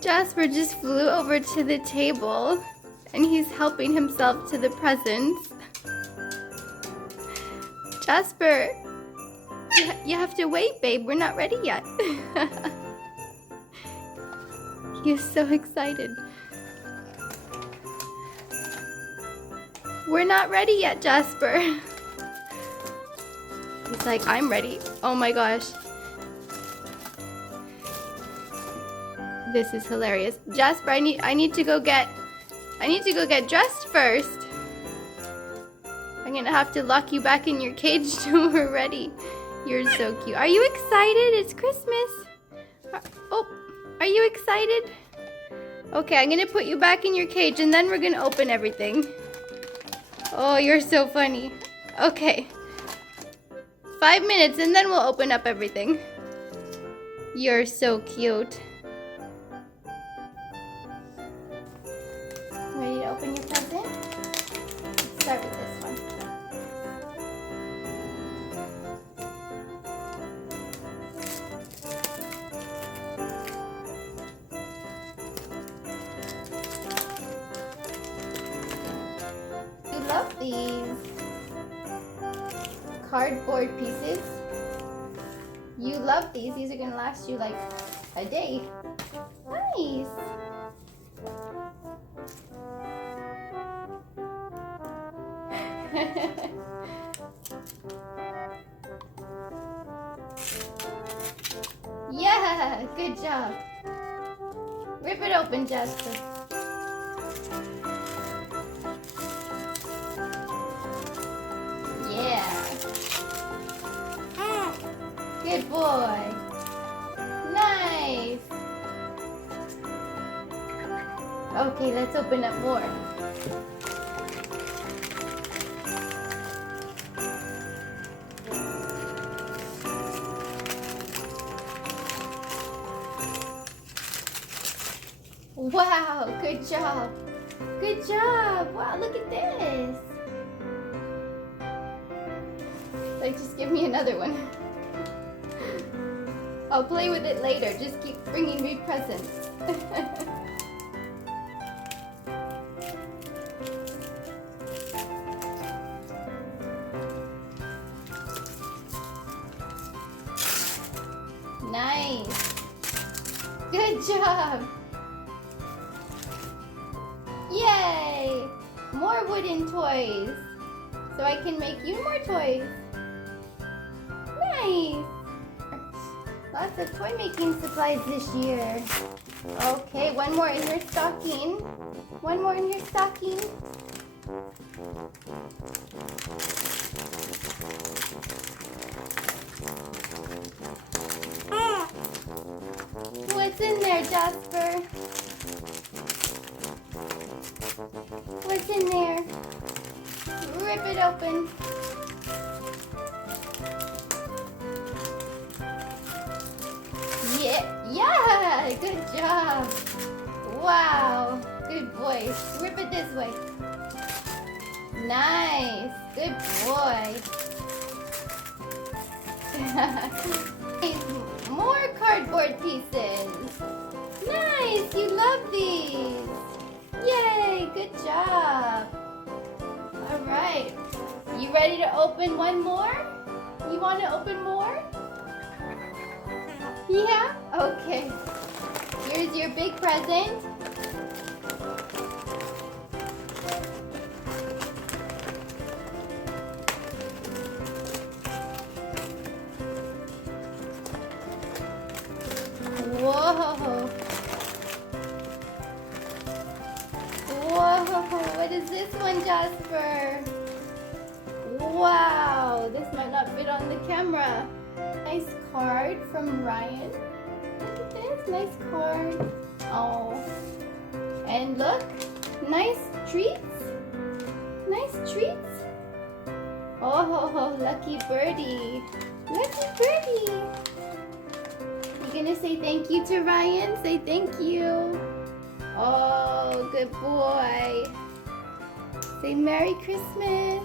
Jasper just flew over to the table and he's helping himself to the presents. Jasper, you have to wait, babe. We're not ready yet. He is so excited. We're not ready yet, Jasper. He's like, I'm ready. Oh my gosh. This is hilarious. Jasper, I need to go get dressed first. I'm gonna have to lock you back in your cage till we're ready. You're so cute. Are you excited? It's Christmas. Oh, are you excited? Okay, I'm gonna put you back in your cage and then we're gonna open everything. Oh, you're so funny. Okay. 5 minutes and then we'll open up everything. You're so cute. Ready to open your present? Let's start with this one. You love these cardboard pieces. You love these. These are gonna last you like a day. Nice. Yeah, good job. Rip it open, Jasper. Yeah. Good boy. Nice. Okay, let's open up more. Wow, good job. Good job. Wow, look at this. Like, just give me another one. I'll play with it later. Just keep bringing me presents. Nice. Good job. Yay! More wooden toys. So I can make you more toys. Nice. Lots of toy making supplies this year. Okay, one more in your stocking. One more in your stocking. What's in there, Jasper? What's in there? Rip it open. Yeah, good job. Wow, good boy. Rip it this way. Nice, good boy. More cardboard pieces. Nice, you love these. Yay, good job. All right, you ready to open one more? You want to open more? Yeah? Okay. Here's your big present. Whoa. Whoa, what is this one, Jasper? Wow, this might not fit on the camera. Nice card from Ryan. Look at this, nice card. Oh, and look, nice treats. Nice treats. Oh, lucky birdie. Lucky birdie. You gonna say thank you to Ryan? Say thank you. Oh, good boy. Say Merry Christmas.